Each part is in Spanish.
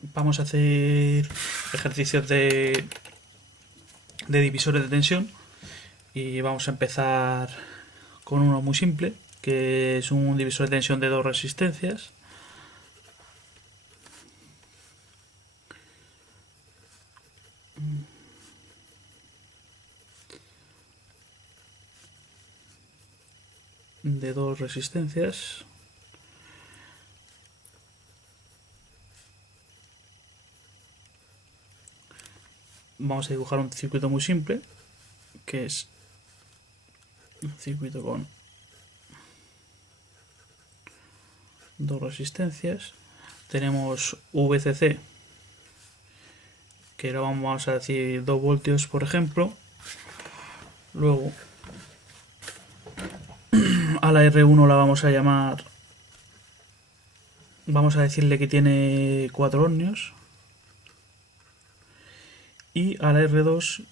vamos a hacer ejercicios de divisores de tensión y vamos a empezar con uno muy simple, que es un divisor de tensión de dos resistencias. De dos resistencias. Vamos a dibujar un circuito muy simple, que es un circuito con dos resistencias. Tenemos VCC, que lo vamos a decir 2 voltios, por ejemplo. Luego a la R1 la vamos a llamar, vamos a decirle que tiene 4 ohmios. Y a la R2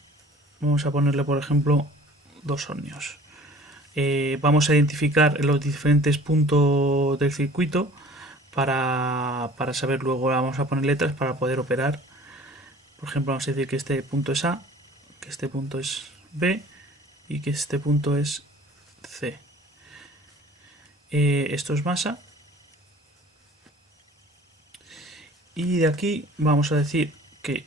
vamos a ponerle, por ejemplo, 2 ohmios. Vamos a identificar los diferentes puntos del circuito para saber luego, vamos a poner letras para poder operar. Por ejemplo, vamos a decir que este punto es A, que este punto es B y que este punto es C. Esto es masa. Y de aquí vamos a decir que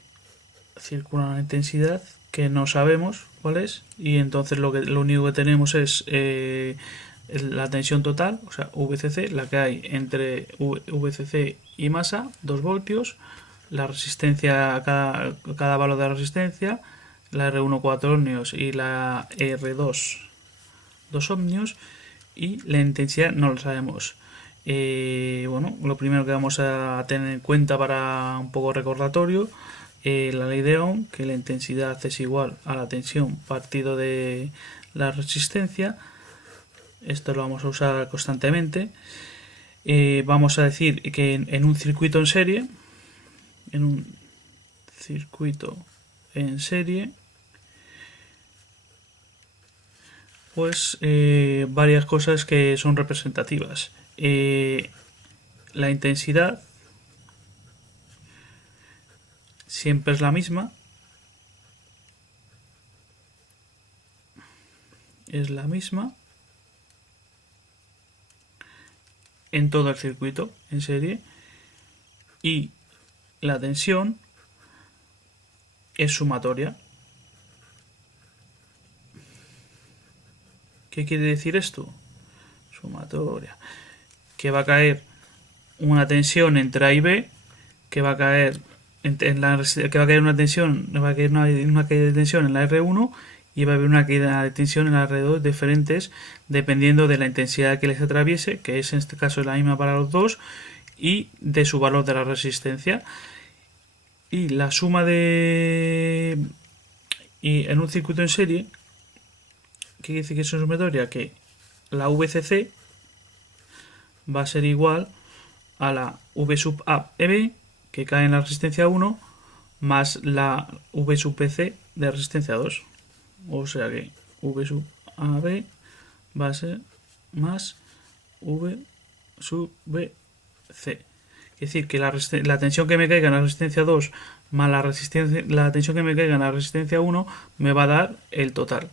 circula una intensidad que no sabemos cuál es, y entonces lo único que tenemos es la tensión total, o sea, VCC, la que hay entre VCC y masa, 2 voltios, la resistencia, cada valor de la resistencia, la R1 4 ohmios y la R2 2 ohmios, y la intensidad no lo sabemos. Bueno, lo primero que vamos a tener en cuenta para un poco recordatorio, la ley de Ohm, que la intensidad es igual a la tensión partido de la resistencia. Esto lo vamos a usar constantemente. Vamos a decir que en un circuito en serie, pues varias cosas que son representativas. La intensidad siempre es la misma, en todo el circuito en serie, y la tensión es sumatoria. ¿Qué quiere decir esto? Sumatoria. Que va a caer una tensión entre A y B, que va a caer una tensión, va a caer una caída de tensión en la R1 y va a haber una caída de tensión en la R2, diferentes dependiendo de la intensidad que les atraviese, que es en este caso la misma para los dos, y de su valor de la resistencia. Y la suma y en un circuito en serie, ¿qué quiere decir que es sumatoria? Que la VCC va a ser igual a la V sub A B, que cae en la resistencia 1, más la V sub PC de resistencia 2. O sea que V sub AB va a ser más V sub BC. Es decir, que la tensión que me caiga en la resistencia 2 más la tensión que me caiga en la resistencia 1 me va a dar el total.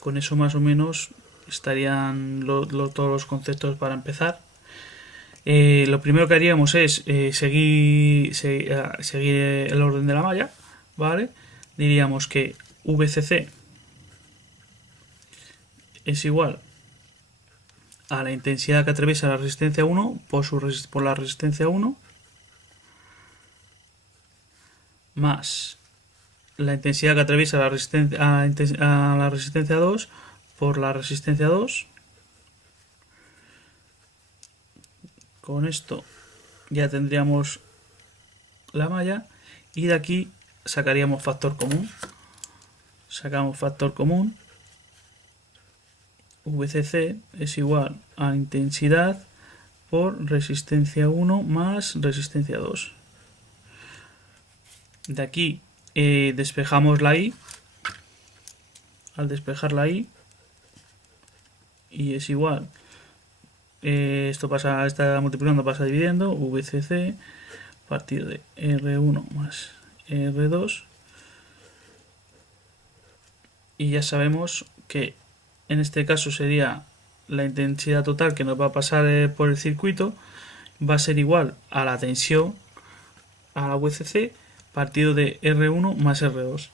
Con eso más o menos estarían todos los conceptos para empezar. Lo primero que haríamos es seguir el orden de la malla, ¿vale? Diríamos que VCC es igual a la intensidad que atraviesa la resistencia 1 por la resistencia 1 más la intensidad que atraviesa a la resistencia 2 por la resistencia 2. Con esto ya tendríamos la malla, y de aquí sacaríamos factor común. Sacamos factor común. VCC es igual a intensidad por resistencia 1 más resistencia 2. De aquí despejamos la I. Al despejar la I, y es igual, esto pasa, está multiplicando, pasa dividiendo, VCC partido de R1 más R2, y ya sabemos que en este caso sería la intensidad total que nos va a pasar por el circuito, va a ser igual a la tensión, a la VCC, partido de R1 más R2.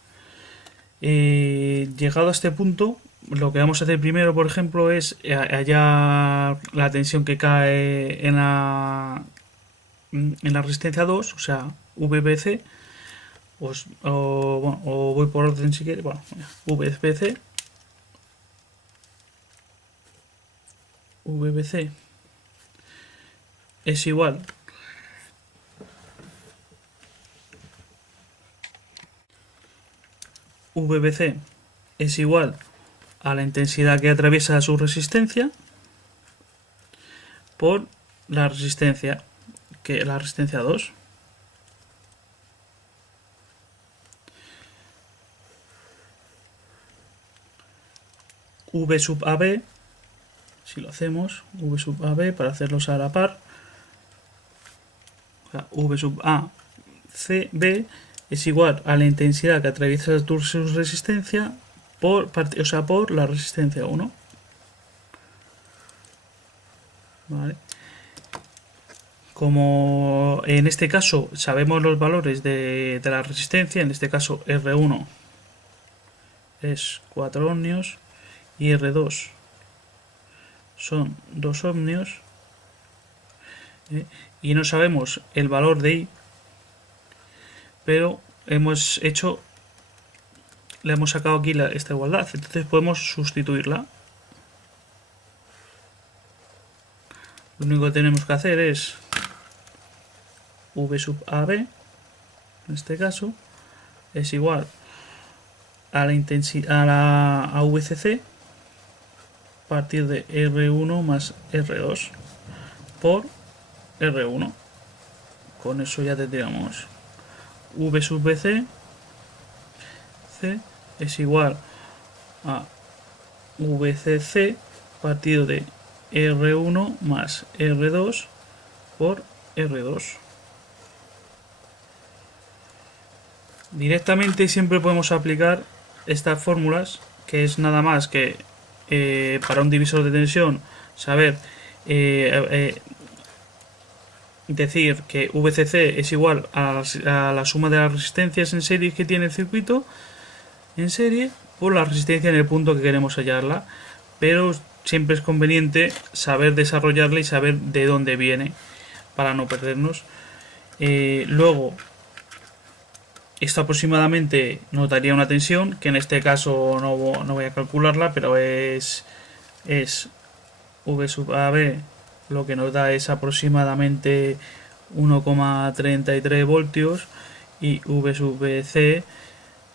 Llegado a este punto, lo que vamos a hacer primero, por ejemplo, es hallar la tensión que cae en la resistencia 2, o sea, VBC, o voy por orden si quieres, bueno, VBC, es igual VBC es igual a la intensidad que atraviesa su resistencia por la resistencia, que la resistencia 2. V sub AB, si lo hacemos, V sub AB para hacerlos a la par, o sea, V sub A CB es igual a la intensidad que atraviesa su resistencia por la resistencia 1. ¿Vale? Como en este caso sabemos los valores de la resistencia, en este caso R1 es 4 ohmios y R2 son 2 ohmios, y no sabemos el valor de I, pero le hemos sacado aquí esta igualdad, entonces podemos sustituirla. Lo único que tenemos que hacer es V sub AB, en este caso, es igual a la intensidad a VCC partido de R1 más R2 por R1. Con eso ya tendríamos V sub BC C es igual a VCC partido de R1 más R2 por R2. Directamente siempre podemos aplicar estas fórmulas, que es nada más que para un divisor de tensión saber decir que VCC es igual a la suma de las resistencias en serie que tiene el circuito en serie por la resistencia en el punto que queremos hallarla, pero siempre es conveniente saber desarrollarla y saber de dónde viene para no perdernos. Luego, esto aproximadamente nos daría una tensión, que en este caso no voy a calcularla, pero es V sub AB, lo que nos da es aproximadamente 1,33 voltios, y V sub BC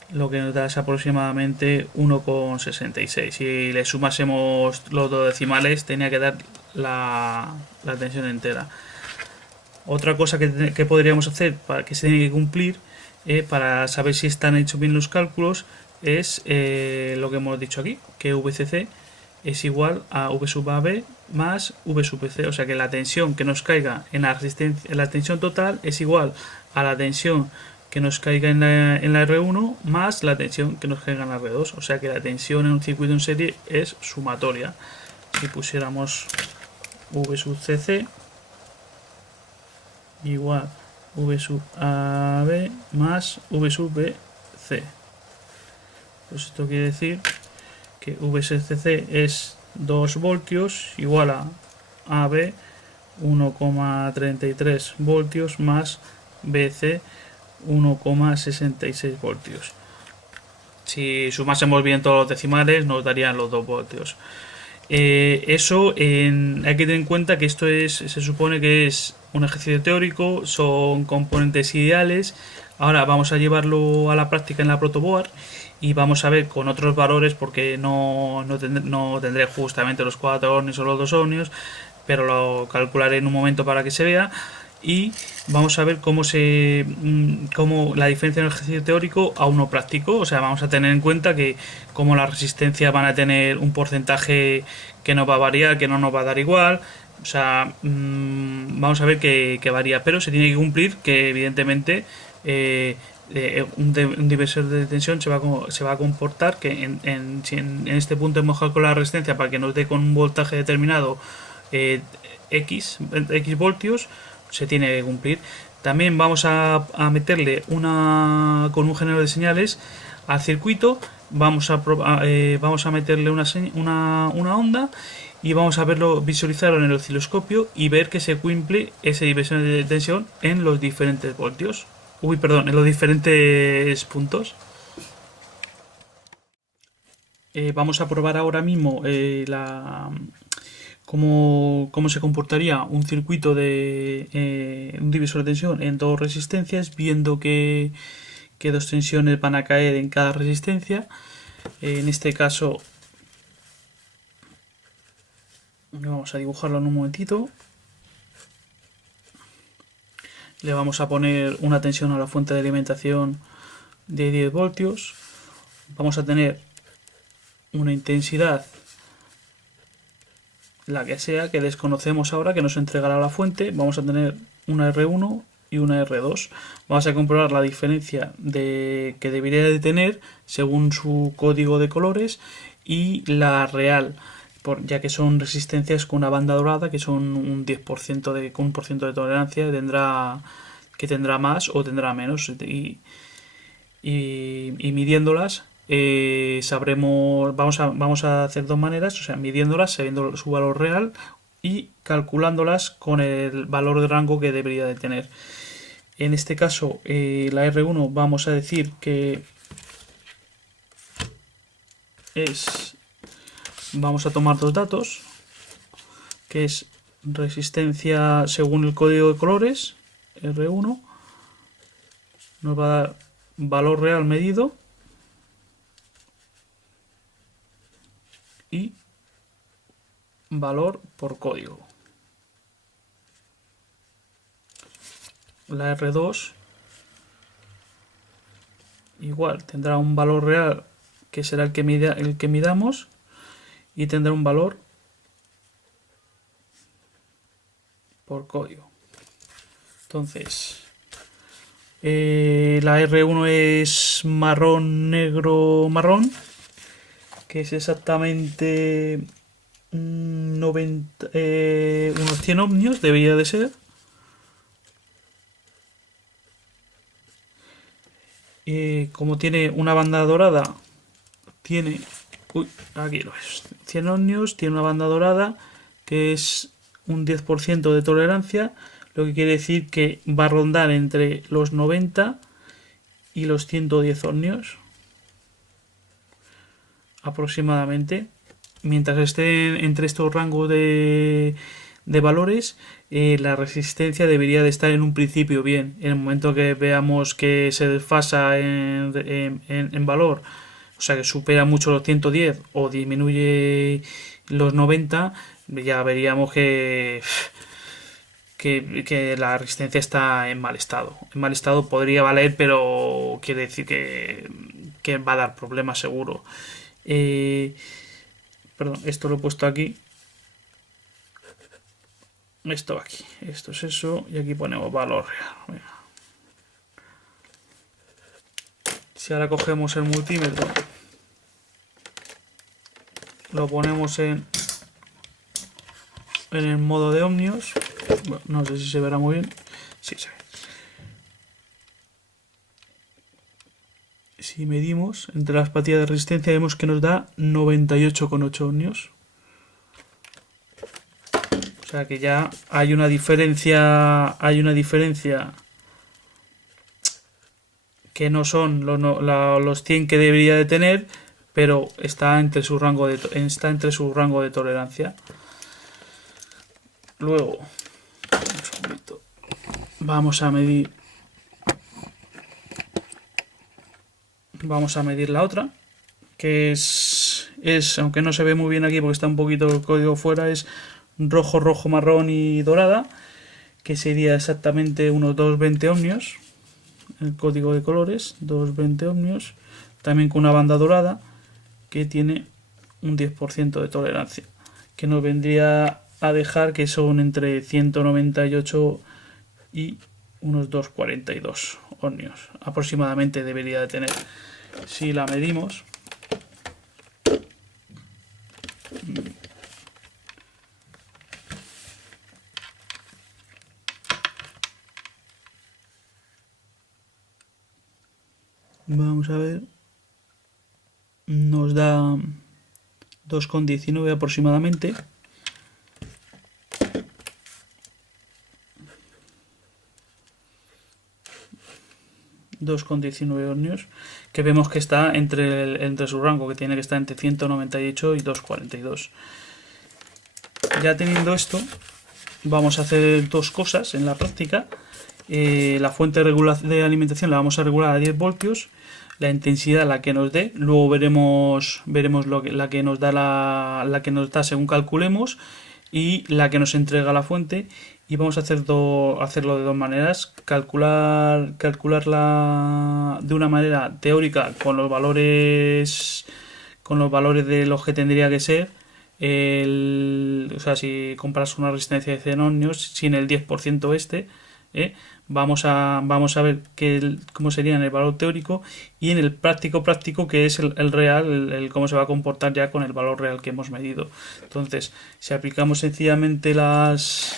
lo que nos da es aproximadamente 1,66. Si le sumásemos los dos decimales, tenía que dar la tensión entera. Otra cosa que podríamos hacer, para que se tiene que cumplir, para saber si están hechos bien los cálculos, es lo que hemos dicho aquí, que VCC es igual a V sub AB más V sub BC, o sea que la tensión que nos caiga en la tensión total es igual a la tensión que nos caiga en la R1 más la tensión que nos caiga en la R2, o sea que la tensión en un circuito en serie es sumatoria. Si pusiéramos V sub CC igual V sub AB más V sub BC, pues esto quiere decir que VCC es 2 voltios igual a AB 1,33 voltios más BC 1,66 voltios. Si sumásemos bien todos los decimales nos darían los 2 voltios. Hay que tener en cuenta que esto se supone que es un ejercicio teórico, son componentes ideales. Ahora vamos a llevarlo a la práctica en la protoboard y vamos a ver con otros valores, porque no tendré justamente los 4 ohmios o los 2 ohmios, pero lo calcularé en un momento para que se vea. Y vamos a ver cómo la diferencia en el ejercicio teórico a uno práctico. O sea, vamos a tener en cuenta que como las resistencias van a tener un porcentaje que no va a variar, que no nos va a dar igual, O sea, vamos a ver que varía, pero se tiene que cumplir que evidentemente un divisor de tensión se va a comportar que si en este punto hemos calculado la resistencia para que nos dé con un voltaje determinado eh, X voltios, se tiene que cumplir. También vamos a meterle con un generador de señales al circuito, vamos a meterle una onda y vamos a visualizarlo en el osciloscopio y ver que se cumple esa división de tensión en los diferentes voltios. Uy, perdón, en los diferentes puntos. Vamos a probar ahora mismo cómo se comportaría un circuito de un divisor de tensión en dos resistencias, viendo que dos tensiones van a caer en cada resistencia. En este caso, vamos a dibujarlo en un momentito. Le vamos a poner una tensión a la fuente de alimentación de 10 voltios. Vamos a tener una intensidad, la que sea, que desconocemos ahora, que nos entregará la fuente. Vamos a tener una R1 y una R2. Vamos a comprobar la diferencia que debería de tener según su código de colores y la real, ya que son resistencias con una banda dorada, que son un 10% con 1% de tolerancia, que tendrá más o tendrá menos. Y midiéndolas sabremos, vamos a hacer dos maneras, o sea, midiéndolas, sabiendo su valor real y calculándolas con el valor de rango que debería de tener. En este caso, la R1 vamos a decir que vamos a tomar dos datos, que es resistencia según el código de colores, R1, nos va a dar valor real medido y valor por código. La R2 igual tendrá un valor real que será el que midamos y tendrá un valor por código. Entonces, la R1 es marrón, negro, marrón, que es exactamente unos 100 ohmios, debería de ser. Como tiene una banda dorada, tiene... Uy, aquí lo es. 100 ohmios, tiene una banda dorada que es un 10% de tolerancia, lo que quiere decir que va a rondar entre los 90 y los 110 ohmios aproximadamente. Mientras esté entre estos rangos de valores, la resistencia debería de estar en un principio bien. En el momento que veamos que se desfasa en valor, o sea que supera mucho los 110 o disminuye los 90, ya veríamos que la resistencia está en mal estado. En mal estado podría valer, pero quiere decir que va a dar problemas seguro. Perdón, esto lo he puesto aquí. Esto aquí. Esto es eso. Y aquí ponemos valor real. Venga. Si ahora cogemos el multímetro, lo ponemos en el modo de ohmios. Bueno, no sé si se verá muy bien. Sí, se ve. Si medimos entre las patillas de resistencia, vemos que nos da 98,8 ohmios. O sea que ya hay una diferencia que no son los 100 que debería de tener, pero está entre su rango de tolerancia. Luego vamos a medir la otra, que es aunque no se ve muy bien aquí porque está un poquito el código fuera, es rojo, rojo, marrón y dorada, que sería exactamente unos 220 ohmios. El código de colores, 220 ohmios, también con una banda dorada que tiene un 10% de tolerancia, que nos vendría a dejar que son entre 198 y unos 242 ohmios aproximadamente debería de tener. Si la medimos, vamos a ver, nos da 2,19 aproximadamente. $2,19 que vemos que está entre su rango, que tiene que estar entre 198 y 242. Ya teniendo esto, vamos a hacer dos cosas en la práctica. La fuente de alimentación la vamos a regular a 10 voltios, la intensidad la que nos dé, luego veremos la que nos da la que nos da según calculemos y la que nos entrega la fuente, y vamos a hacerlo de dos maneras: calcularla de una manera teórica con los valores de los que tendría que ser o sea, si compras una resistencia de 100 ohmios sin el 10% vamos a ver cómo sería en el valor teórico, y en el práctico que es el real, el cómo se va a comportar ya con el valor real que hemos medido. Entonces, si aplicamos sencillamente las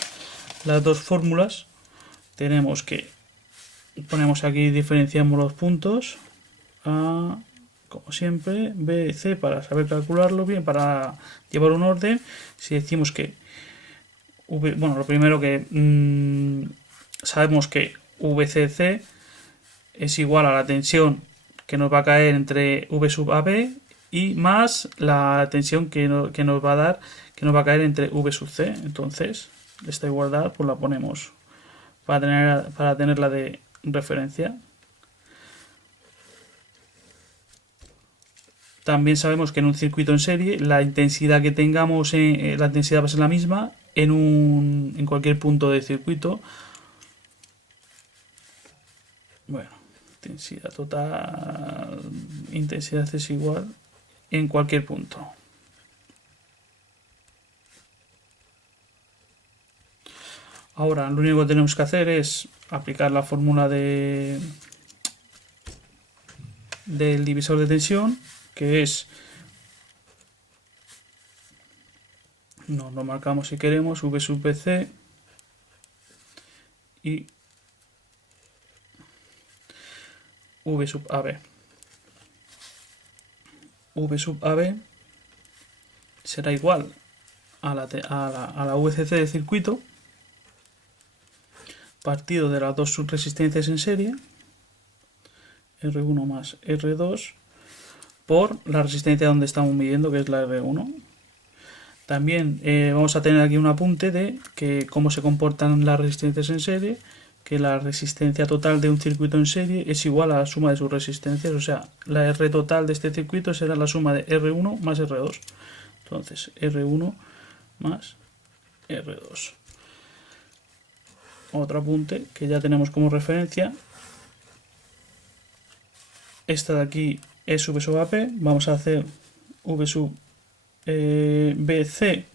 dos fórmulas, tenemos que ponemos aquí, diferenciamos los puntos A, como siempre, B, C, para saber calcularlo bien, para llevar un orden. Si decimos que bueno, lo primero que sabemos que VCC es igual a la tensión que nos va a caer entre V sub AB y más la tensión que nos va a dar, que nos va a caer entre V sub C. Entonces, esta igualdad pues la ponemos para tenerla de referencia. También sabemos que en un circuito en serie la intensidad que tengamos, la intensidad va a ser la misma en cualquier punto del circuito. Bueno, intensidad total, intensidad es igual en cualquier punto. Ahora lo único que tenemos que hacer es aplicar la fórmula del divisor de tensión, que es, nos lo marcamos si queremos, V sub BC y V sub AB. V sub AB será igual a la VCC del circuito partido de las dos subresistencias en serie, R1 más R2, por la resistencia donde estamos midiendo, que es la R1. También vamos a tener aquí un apunte de que cómo se comportan las resistencias en serie, que la resistencia total de un circuito en serie es igual a la suma de sus resistencias, o sea, la R total de este circuito será la suma de R1 más R2. Entonces, R1 más R2. Otro apunte que ya tenemos como referencia. Esta de aquí es V sub AP. Vamos a hacer V sub BC,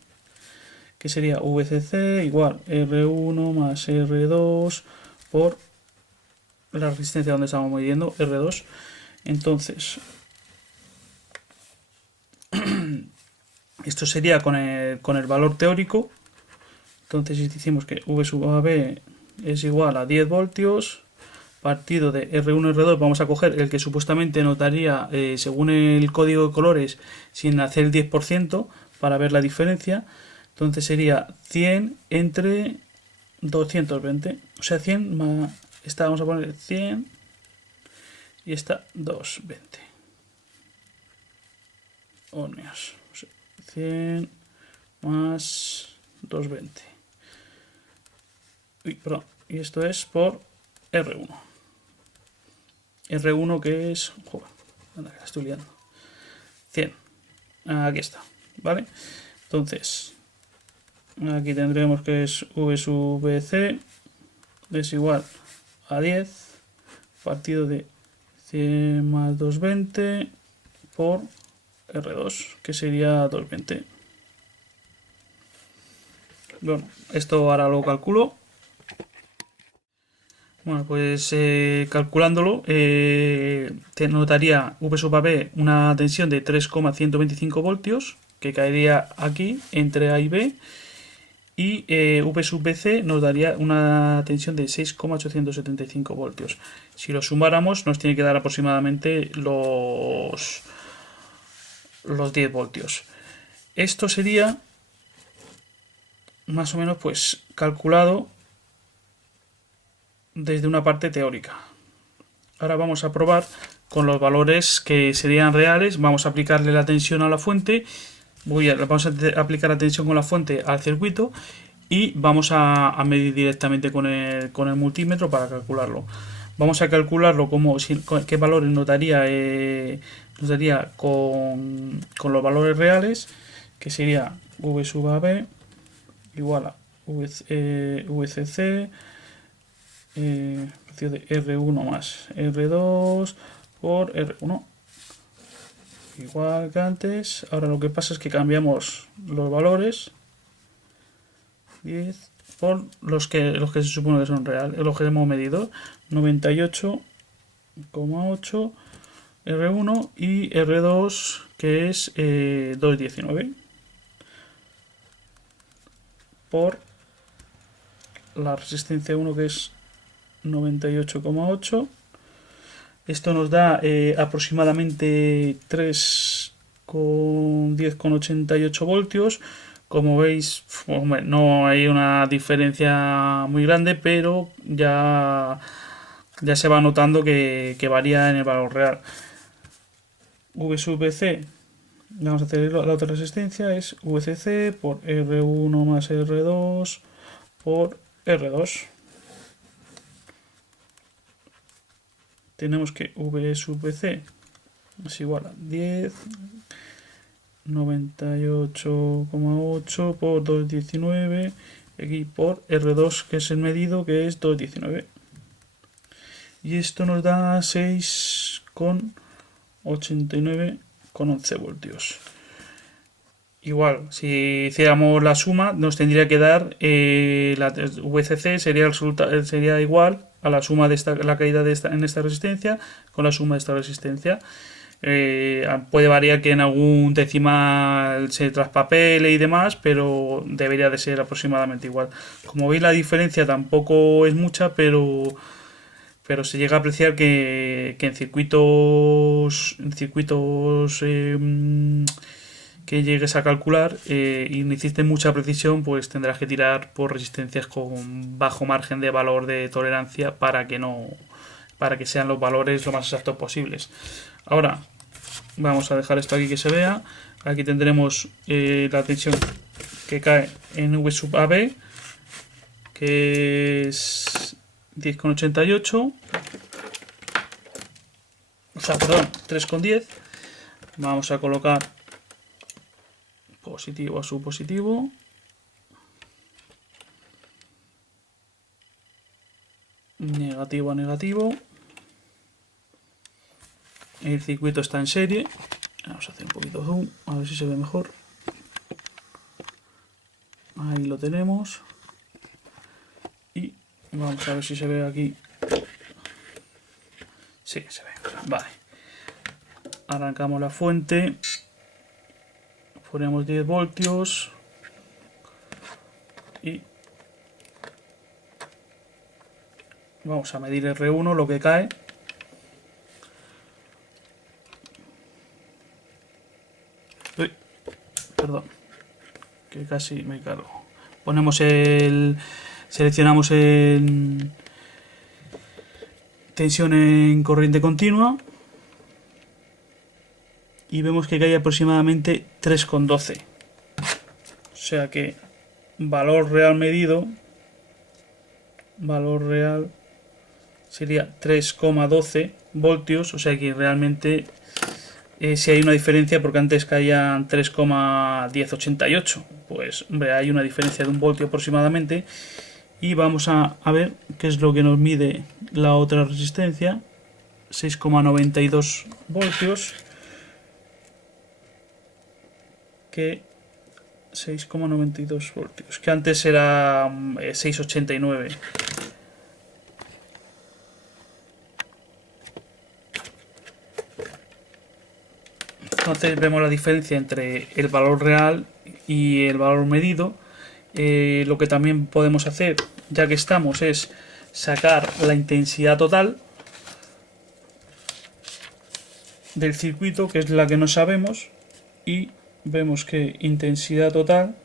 que sería VCC igual R1 más R2 por la resistencia donde estamos midiendo, R2. Entonces, esto sería con el valor teórico. Entonces, si decimos que V sub AB es igual a 10 voltios, partido de R1 R2, vamos a coger el que supuestamente nos daría, según el código de colores, sin hacer el 10%, para ver la diferencia. Entonces sería 100 entre 220. O sea, 100 más... Esta vamos a poner 100 y esta 220 ohmios. O sea, 100 más 220. Uy, perdón. Y esto es por R1. R1 que es... Joder, anda, que la estoy liando. 100. Aquí está. ¿Vale? Entonces, aquí tendremos que es V sub BC es igual a 10 partido de 100 más 220 por R2, que sería 220. Bueno, esto ahora lo calculo. Bueno, pues calculándolo, te notaría V sub AB una tensión de 3,125 voltios, que caería aquí entre A y B, y V sub BC nos daría una tensión de 6,875 voltios. Si lo sumáramos, nos tiene que dar aproximadamente los 10 voltios. Esto sería más o menos pues calculado desde una parte teórica. Ahora vamos a probar con los valores que serían reales. Vamos a aplicarle la tensión a la fuente. Vamos a aplicar la tensión con la fuente al circuito y vamos a medir directamente con el multímetro para calcularlo. Vamos a calcularlo qué valores nos daría con los valores reales, que sería V sub AB igual a VCC de R1 más R2 por R1, igual que antes. Ahora lo que pasa es que cambiamos los valores 10 por los que se supone que son reales, los que hemos medido, 98,8 R1 y R2 que es 219 por la resistencia 1 que es 98,8. Esto nos da aproximadamente 3,10,88 voltios. Como veis, no hay una diferencia muy grande, pero ya se va notando que varía en el valor real. V sub BC, vamos a hacer la otra resistencia, es VCC por R1 más R2 por R2. Tenemos que V sub BC es igual a 10, 98,8 por 219 aquí por R2 que es el medido, que es 219, y esto nos da 6,89 con 11 voltios. Igual, si hiciéramos la suma, nos tendría que dar la VCC sería igual a la suma de la caída en esta resistencia con la suma de esta resistencia. Puede variar que en algún decimal se traspapele y demás, pero debería de ser aproximadamente igual. Como veis, la diferencia tampoco es mucha, pero se llega a apreciar que en circuitos que llegues a calcular y necesites mucha precisión, pues tendrás que tirar por resistencias con bajo margen de valor de tolerancia para que sean los valores lo más exactos posibles. Ahora vamos a dejar esto aquí que se vea. Aquí tendremos la tensión que cae en V sub AB, que es 10,88, o sea, perdón, 3,10. Vamos a colocar positivo a su positivo, negativo a negativo. El circuito está en serie. Vamos a hacer un poquito de zoom, a ver si se ve mejor. Ahí lo tenemos. Y vamos a ver si se ve aquí. Sí, se ve. Vale. Arrancamos la fuente. Ponemos 10 voltios. Y vamos a medir R1, lo que cae. Uy, perdón, que casi me cargo. Seleccionamos el tensión en corriente continua y vemos que cae aproximadamente 3,12. O sea que valor real medido, valor real sería 3,12 voltios. O sea que realmente si hay una diferencia, porque antes caían 3,1088, pues hombre, hay una diferencia de 1 voltio aproximadamente. Y vamos a ver qué es lo que nos mide la otra resistencia, 6,92 voltios, que 6,92 voltios, que antes era 6,89. Entonces vemos la diferencia entre el valor real y el valor medido. Lo que también podemos hacer, ya que estamos, es sacar la intensidad total del circuito, que es la que no sabemos, y vemos que intensidad total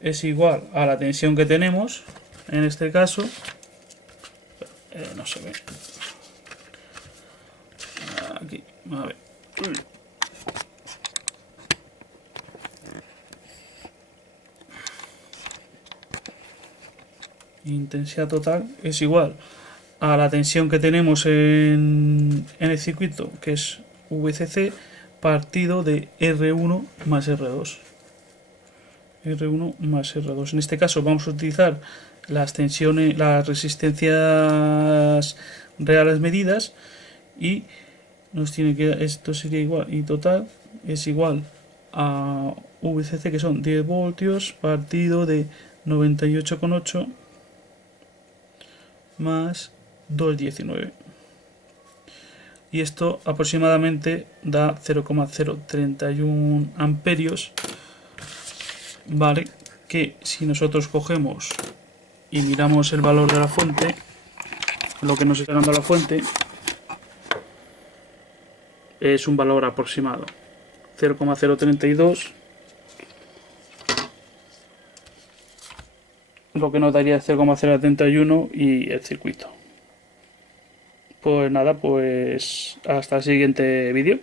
es igual a la tensión que tenemos. En este caso no se ve aquí, a ver. Intensidad total es igual a la tensión que tenemos en el circuito, que es VCC, partido de R1 más R2. R1 más R2. En este caso vamos a utilizar las tensiones, las resistencias reales medidas, y nos tiene que, esto sería igual, y total es igual a VCC, que son 10 voltios, partido de 98,8 más 2,19. Y esto aproximadamente da 0,031 amperios, vale, que si nosotros cogemos y miramos el valor de la fuente, lo que nos está dando la fuente es un valor aproximado, 0,032, lo que nos daría 0,031 y el circuito. Pues nada, pues hasta el siguiente vídeo.